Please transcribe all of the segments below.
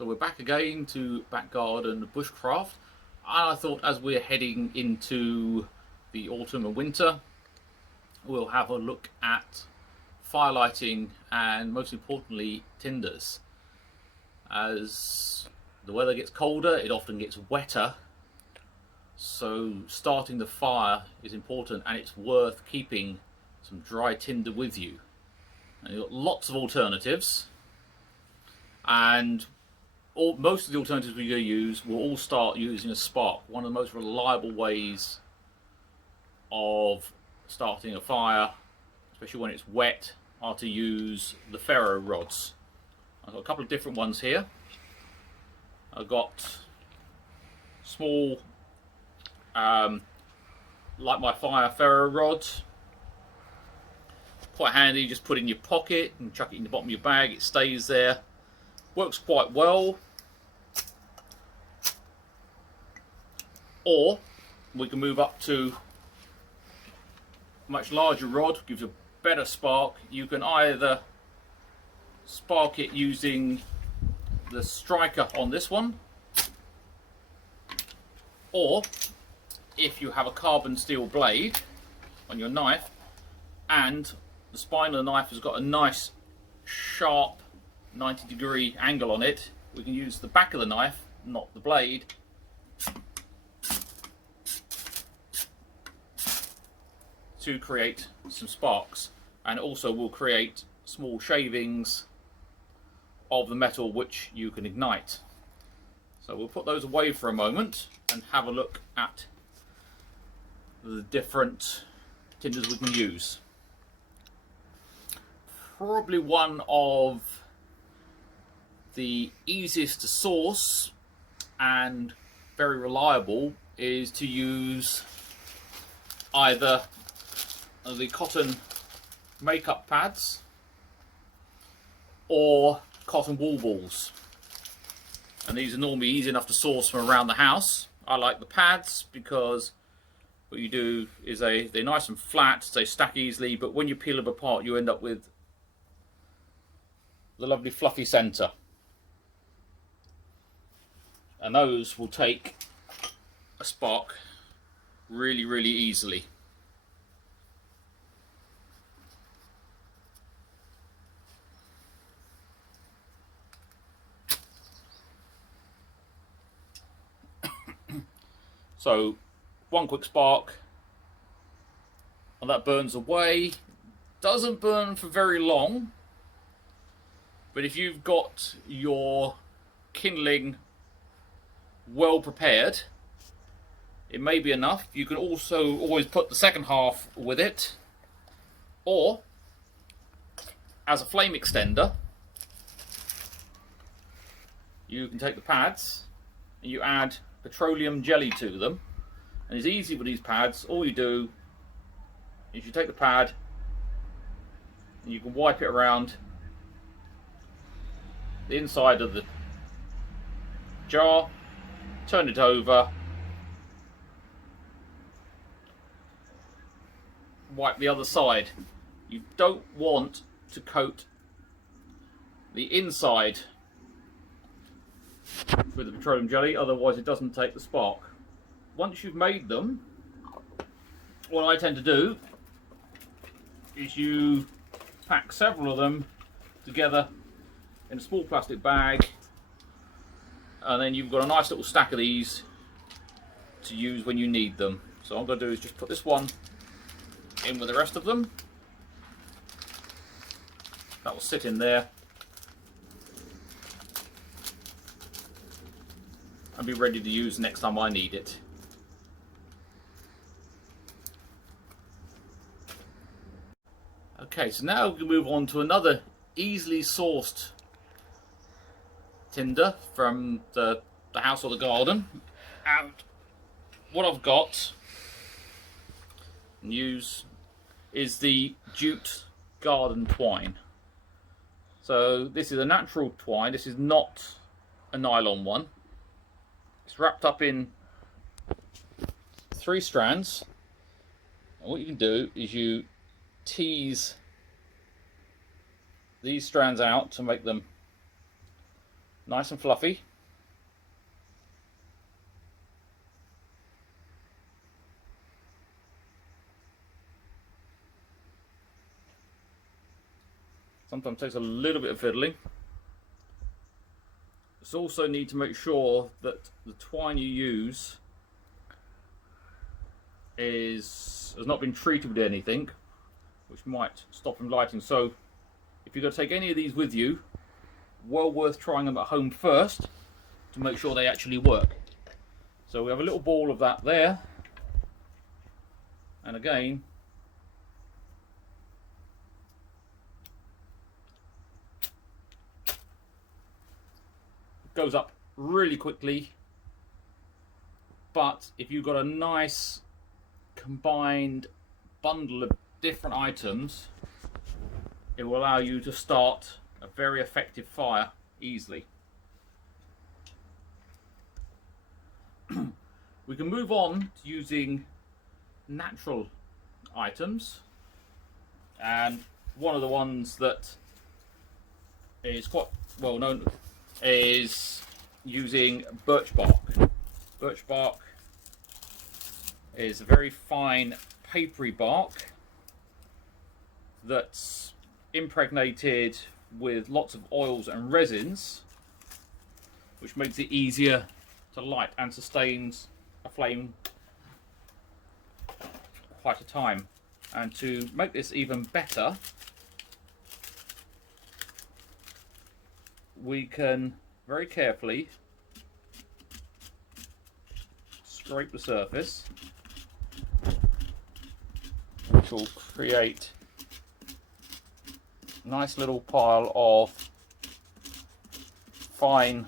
So we're back again to back garden bushcraft, and I thought as we're heading into the autumn and winter, we'll have a look at fire lighting and most importantly tinders. As the weather gets colder, it often gets wetter, so starting the fire is important, and it's worth keeping some dry tinder with you. And you've got lots of alternatives, and most of the alternatives we're going to use will all start using a spark. One of the most reliable ways of starting a fire, especially when it's wet, are to use the ferro rods. I've got a couple of different ones here. I've got small like my fire ferro rods. Quite handy, just put it in your pocket and chuck it in the bottom of your bag, it stays there. Works quite well. Or we can move up to a much larger rod, gives a better spark. You can either spark it using the striker on this one, or if you have a carbon steel blade on your knife and the spine of the knife has got a nice sharp 90-degree angle on it, we can use the back of the knife, not the blade, to create some sparks, and also will create small shavings of the metal which you can ignite. So we'll put those away for a moment and have a look at the different tinders we can use. Probably one of the easiest to source and very reliable is to use either the cotton makeup pads or cotton wool balls, and these are normally easy enough to source from around the house. I like the pads because what you do is they're nice and flat, they stack easily, but when you peel them apart you end up with the lovely fluffy centre, and those will take a spark really easily. So one quick spark and that burns away. Doesn't burn for very long, but if you've got your kindling well prepared, it may be enough. You can also always put the second half with it, or as a flame extender you can take the pads and you add petroleum jelly to them, and it's easy with these pads. All you do is you take the pad and you can wipe it around the inside of the jar, turn it over, wipe the other side. You don't want to coat the inside with the petroleum jelly, otherwise it doesn't take the spark. Once you've made them, what I tend to do is you pack several of them together in a small plastic bag, and then you've got a nice little stack of these to use when you need them. So what I'm going to do is just put this one in with the rest of them. That will sit in there and be ready to use next time I need it. Okay, so now we can move on to another easily sourced tinder from the house or the garden. And what I've got and use is the jute garden twine. So this is a natural twine, this is not a nylon one. It's wrapped up in 3 strands, and what you can do is you tease these strands out to make them nice and fluffy. Sometimes takes a little bit of fiddling. You also need to make sure that the twine you use has not been treated with anything, which might stop from lighting. So if you're going to take any of these with you, well worth trying them at home first to make sure they actually work. So we have a little ball of that there, and again, it goes up really quickly, but if you've got a nice combined bundle of different items, it will allow you to start a very effective fire easily. We can move on to using natural items, and one of the ones that is quite well known is using birch bark. Birch bark is a very fine papery bark that's impregnated with lots of oils and resins, which makes it easier to light and sustains a flame quite a time. And to make this even better, we can very carefully scrape the surface, which will create a nice little pile of fine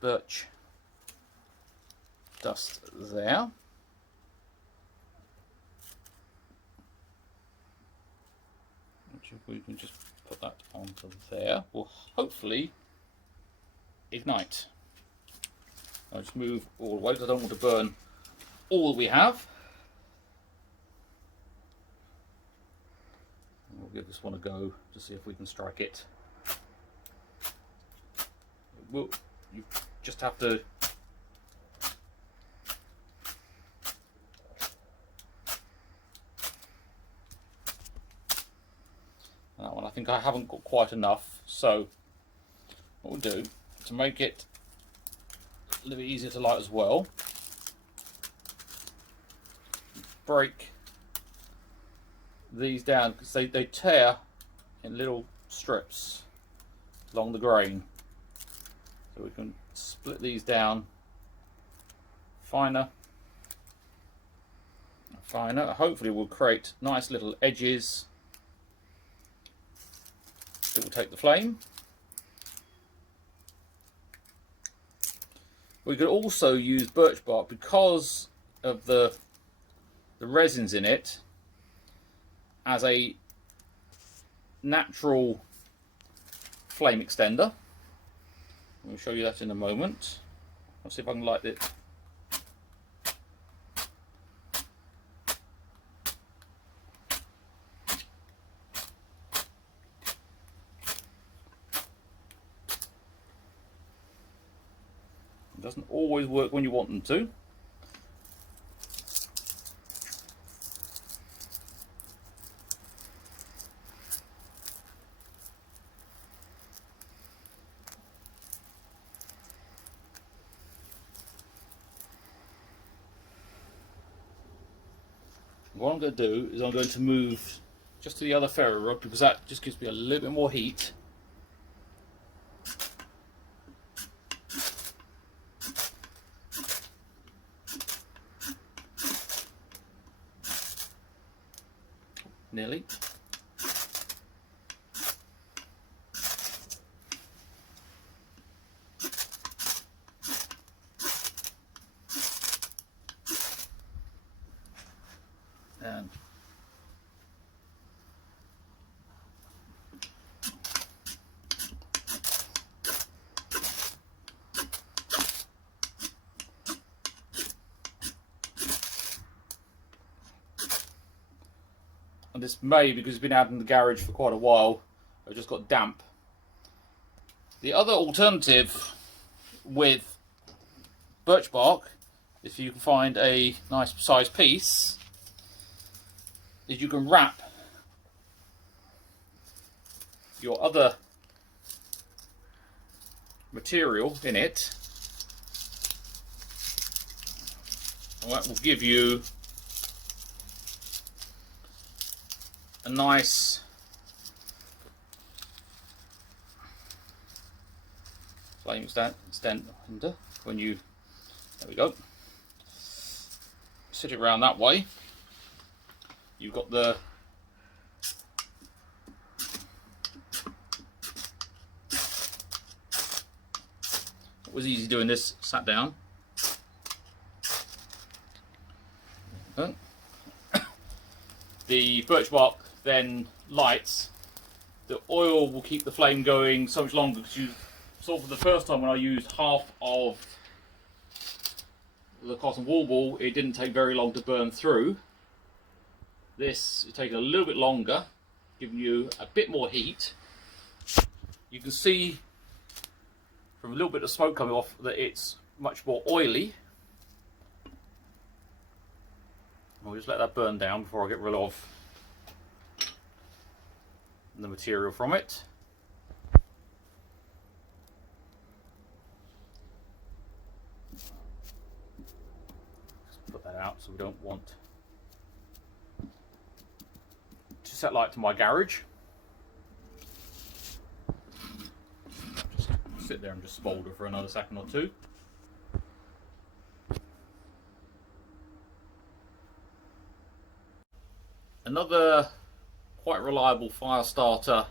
birch dust there. Which, if we can just put that onto there, will hopefully ignite. I'll just move all the way because I don't want to burn all that we have. We'll give this one a go to see if we can strike it. Well, you just have to that one I think I haven't got quite enough, so what we'll do to make it a little bit easier to light as well, break these down because they tear in little strips along the grain. So we can split these down finer and finer. Hopefully we'll create nice little edges. It will take the flame. We could also use birch bark because of the resins in it as a natural flame extender. I'll show you that in a moment. I'll see if I can light it. It doesn't always work when you want them to. What I'm going to do is I'm going to move just to the other ferro rod because that just gives me a little bit more heat. Nearly. And this may, because it's been out in the garage for quite a while, I've just got damp The other alternative with birch bark, if you can find a nice size piece, is you can wrap your other material in it, and that will give you a nice flame stand when you, there we go, sit it around that way. You've got the it was easy doing this sat down. The birch bark then lights. The oil will keep the flame going so much longer, because you saw for the first time when I used half of the cotton wool ball, it didn't take very long to burn through. This is taking a little bit longer, giving you a bit more heat. You can see from a little bit of smoke coming off that it's much more oily. I'll just let that burn down before I get rid of the material from it. Just put that out so we don't want to set light to my garage. Just sit there and just smolder for another second or two. Another quite reliable fire starter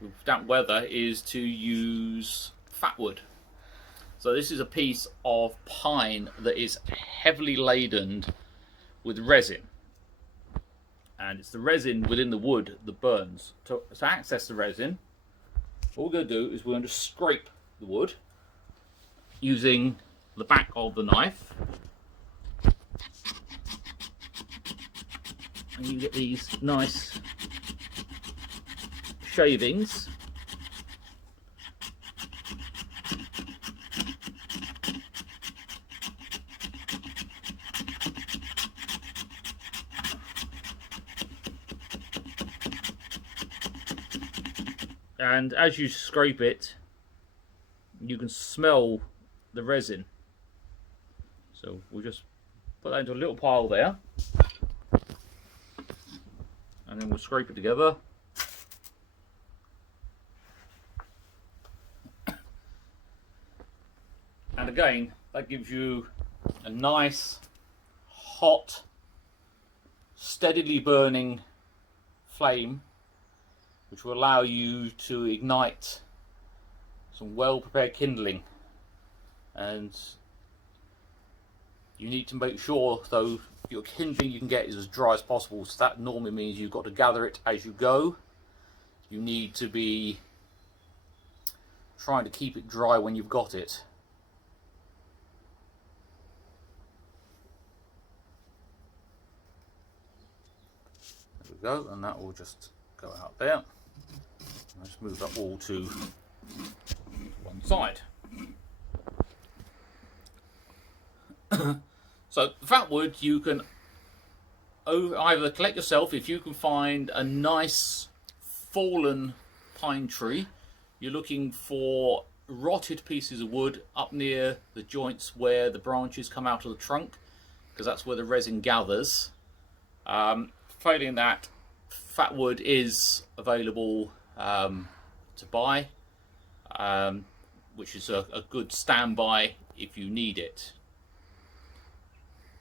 with damp weather is to use fat wood. So this is a piece of pine that is heavily laden with resin, and it's the resin within the wood that burns. To access the resin, what we're going to do is we're going to scrape the wood using the back of the knife. And you get these nice shavings. And as you scrape it, you can smell the resin. So we'll just put that into a little pile there. And then we'll scrape it together. And again, that gives you a nice, hot, steadily burning flame, which will allow you to ignite some well-prepared kindling. And you need to make sure, though, your kindling you can get is as dry as possible. So that normally means you've got to gather it as you go. You need to be trying to keep it dry when you've got it. There we go, and that will just go out there. Let's move that all to one side. So the fat wood you can either collect yourself if you can find a nice fallen pine tree. You're looking for rotted pieces of wood up near the joints where the branches come out of the trunk, because that's where the resin gathers. Failing that, fat wood is available to buy, which is a good standby if you need it.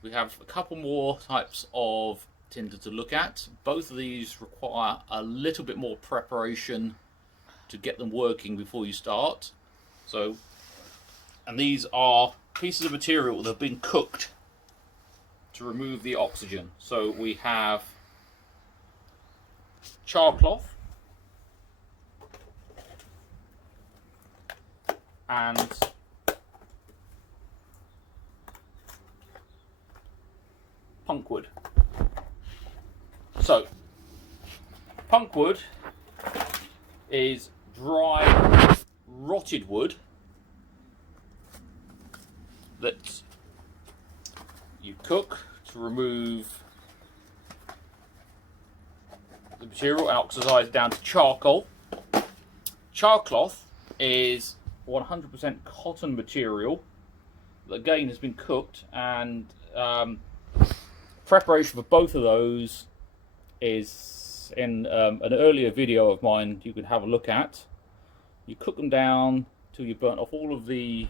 We have a couple more types of tinder to look at. Both of these require a little bit more preparation to get them working before you start. So, and these are pieces of material that have been cooked to remove the oxygen. So we have char cloth and punk wood. So, punk wood is dry, rotted wood that you cook to remove the material and oxidize it down to charcoal. Char cloth is 100% cotton material that again has been cooked, and preparation for both of those is in an earlier video of mine you can have a look at. You cook them down till you burnt off all of the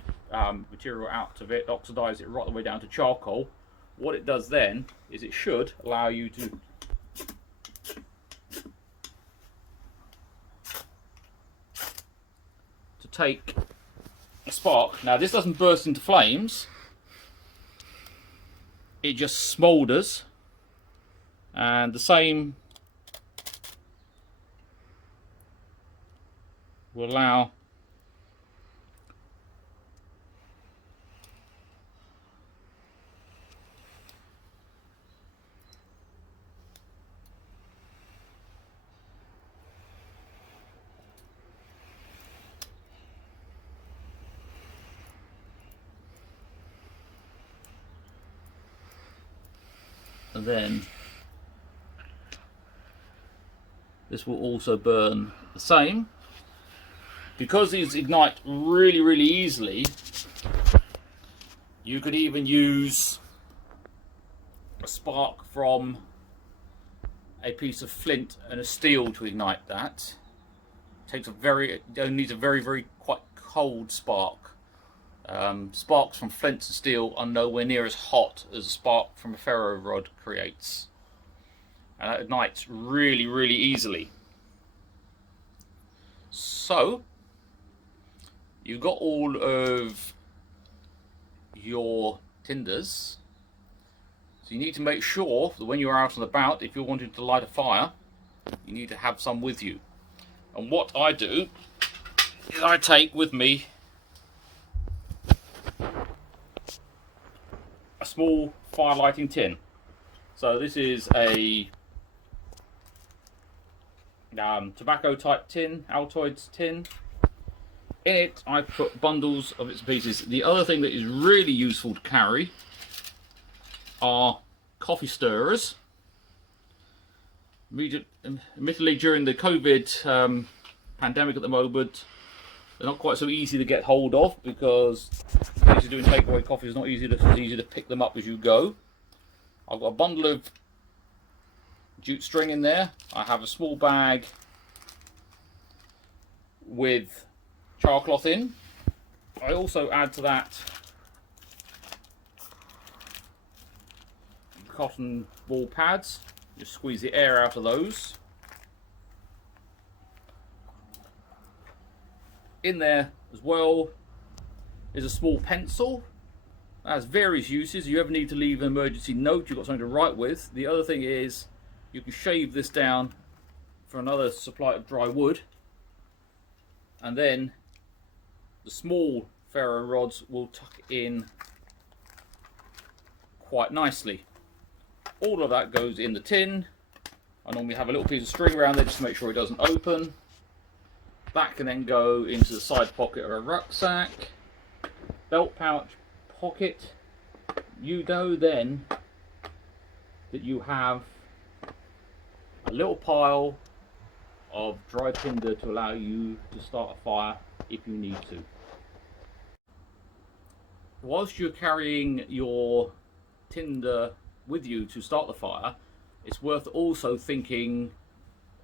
material out of it, oxidize it right the way down to charcoal. What it does then is it should allow you to take a spark. Now this doesn't burst into flames, it just smoulders, and the same will allow and then this will also burn the same. Because these ignite really easily, you could even use a spark from a piece of flint and a steel to ignite that. It only needs a very quite cold spark. Sparks from flint and steel are nowhere near as hot as a spark from a ferro rod creates, and it ignites really easily. So you've got all of your tinders, so you need to make sure that when you're out and about, if you're wanting to light a fire, you need to have some with you. And what I do is I take with me a small fire lighting tin. So this is a tobacco type tin, Altoids tin. In it I put bundles of bits and pieces. The other thing that is really useful to carry are coffee stirrers. Admittedly, during the COVID pandemic at the moment, they're not quite so easy to get hold of, because if you're doing takeaway coffee, it's not as easy to pick them up as you go. I've got a bundle of jute string in there. I have a small bag with char cloth in. I also add to that cotton ball pads. Just squeeze the air out of those. In there as well is a small pencil. That has various uses. If you ever need to leave an emergency note, you've got something to write with. The other thing is you can shave this down for another supply of dry wood, and then the small ferro rods will tuck in quite nicely. All of that goes in the tin. I normally have a little piece of string around there just to make sure it doesn't open. That can then go into the side pocket of a rucksack, belt pouch, pocket. You know then that you have a little pile of dry tinder to allow you to start a fire if you need to. Whilst you're carrying your tinder with you to start the fire, it's worth also thinking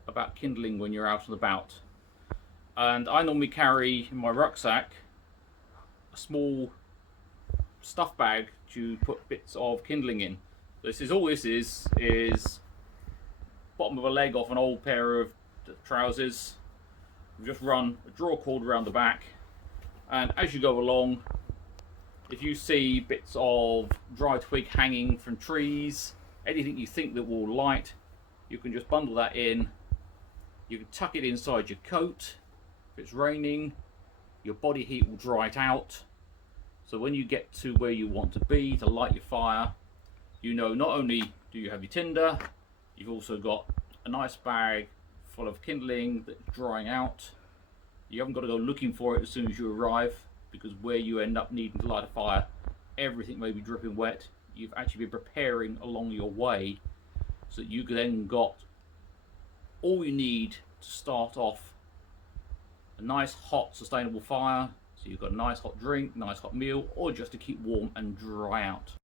about kindling when you're out and about. And I normally carry in my rucksack a small stuff bag to put bits of kindling in. All this is bottom of a leg off an old pair of trousers. You just run a draw cord around the back, and as you go along, if you see bits of dry twig hanging from trees, anything you think that will light, you can just bundle that in. You can tuck it inside your coat. If it's raining, your body heat will dry it out. So when you get to where you want to be to light your fire, you know not only do you have your tinder, you've also got a nice bag full of kindling that's drying out. You haven't got to go looking for it as soon as you arrive, because where you end up needing to light a fire, everything may be dripping wet. You've actually been preparing along your way, so that you then got all you need to start off a nice hot sustainable fire. So you've got a nice hot drink, nice hot meal, or just to keep warm and dry out.